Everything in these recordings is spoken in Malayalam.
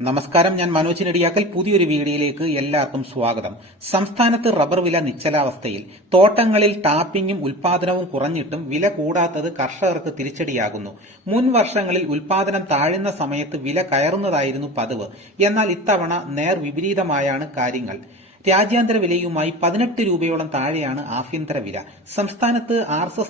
നമസ്കാരം, ഞാൻ മനോജ് നെടിയാക്കൽ. പുതിയൊരു വീഡിയോയിലേക്ക് എല്ലാവർക്കും സ്വാഗതം. സംസ്ഥാനത്ത് റബ്ബർ വില നിശ്ചലാവസ്ഥയിൽ. തോട്ടങ്ങളിൽ ടാപ്പിംഗും ഉൽപാദനവും കുറഞ്ഞിട്ടും വില കൂടാത്തത് കർഷകർക്ക് തിരിച്ചടിയാകുന്നു. മുൻ വർഷങ്ങളിൽ ഉൽപാദനം താഴുന്ന സമയത്ത് വില കയറുന്നതായിരുന്നു പതിവ്. എന്നാൽ ഇത്തവണ നേർ വിപരീതമായാണ് കാര്യങ്ങൾ. രാജ്യാന്തര വിലയുമായി 18 രൂപയോളം താഴെയാണ് ആഭ്യന്തര വില. സംസ്ഥാനത്ത് RSS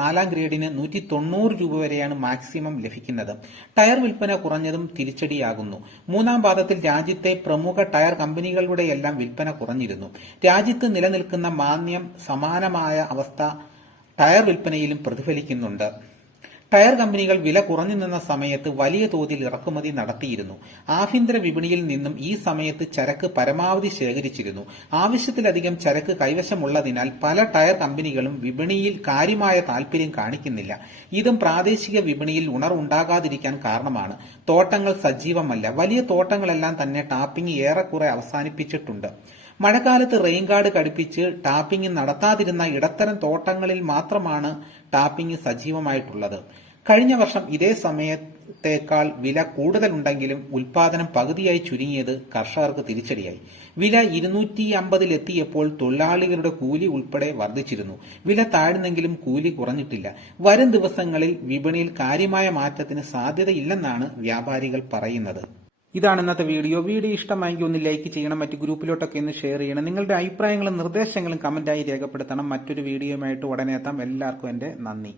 4 ഗ്രേഡിന് 190 രൂപ വരെയാണ് മാക്സിമം ലഭിക്കുന്നത്. ടയർ വിൽപ്പന കുറഞ്ഞതും തിരിച്ചടിയാകുന്നു. മൂന്നാം പാദത്തിൽ രാജ്യത്തെ പ്രമുഖ ടയർ കമ്പനികളുടെയെല്ലാം വിൽപ്പന കുറഞ്ഞിരുന്നു. രാജ്യത്ത് നിലനിൽക്കുന്ന മാന്ദ്യം സമാനമായ അവസ്ഥ ടയർ വിൽപ്പനയിലും പ്രതിഫലിക്കുന്നുണ്ട്. ടയർ കമ്പനികൾ വില കുറഞ്ഞു നിന്ന സമയത്ത് വലിയ തോതിൽ ഇറക്കുമതി നടത്തിയിരുന്നു. ആഭ്യന്തര വിപണിയിൽ നിന്നും ഈ സമയത്ത് ചരക്ക് പരമാവധി ശേഖരിച്ചിരുന്നു. ആവശ്യത്തിലധികം ചരക്ക് കൈവശമുള്ളതിനാൽ പല ടയർ കമ്പനികളും വിപണിയിൽ കാര്യമായ താൽപര്യം കാണിക്കുന്നില്ല. ഇതും പ്രാദേശിക വിപണിയിൽ ഉണർവുണ്ടാകാതിരിക്കാൻ കാരണമാണ്. തോട്ടങ്ങൾ സജീവമല്ല. വലിയ തോട്ടങ്ങളെല്ലാം തന്നെ ടാപ്പിംഗ് ഏറെക്കുറെ അവസാനിപ്പിച്ചിട്ടുണ്ട്. മഴക്കാലത്ത് റെയിൻ ഗാർഡ് ഘടിപ്പിച്ച് ടാപ്പിംഗ് നടത്താതിരുന്ന ഇടത്തരം തോട്ടങ്ങളിൽ മാത്രമാണ് ടാപ്പിംഗ് സജീവമായിട്ടുള്ളത്. കഴിഞ്ഞ വർഷം ഇതേ സമയത്തേക്കാൾ വില കൂടുതലുണ്ടെങ്കിലും ഉൽപാദനം പകുതിയായി ചുരുങ്ങിയത് കർഷകർക്ക് തിരിച്ചടിയായി. വില 250-ലെത്തിയപ്പോൾ തൊഴിലാളികളുടെ കൂലി ഉൾപ്പെടെ വർദ്ധിച്ചിരുന്നു. വില താഴ്ന്നെങ്കിലും കൂലി കുറഞ്ഞിട്ടില്ല. വരും ദിവസങ്ങളിൽ വിപണിയിൽ കാര്യമായ മാറ്റത്തിന് സാധ്യതയില്ലെന്നാണ് വ്യാപാരികൾ പറയുന്നത്. ഇതാണ് ഇന്നത്തെ വീഡിയോ. ഇഷ്ടമായെങ്കിൽ ഒന്ന് ലൈക്ക് ചെയ്യണം. മറ്റു ഗ്രൂപ്പിലോട്ടൊക്കെ ഒന്ന് ഷെയർ ചെയ്യണം. നിങ്ങളുടെ അഭിപ്രായങ്ങളും നിർദ്ദേശങ്ങളും കമന്റായി രേഖപ്പെടുത്തണം. മറ്റൊരു വീഡിയോയുമായിട്ട് ഉടനെ എത്താം. എല്ലാവർക്കും എന്റെ നന്ദി.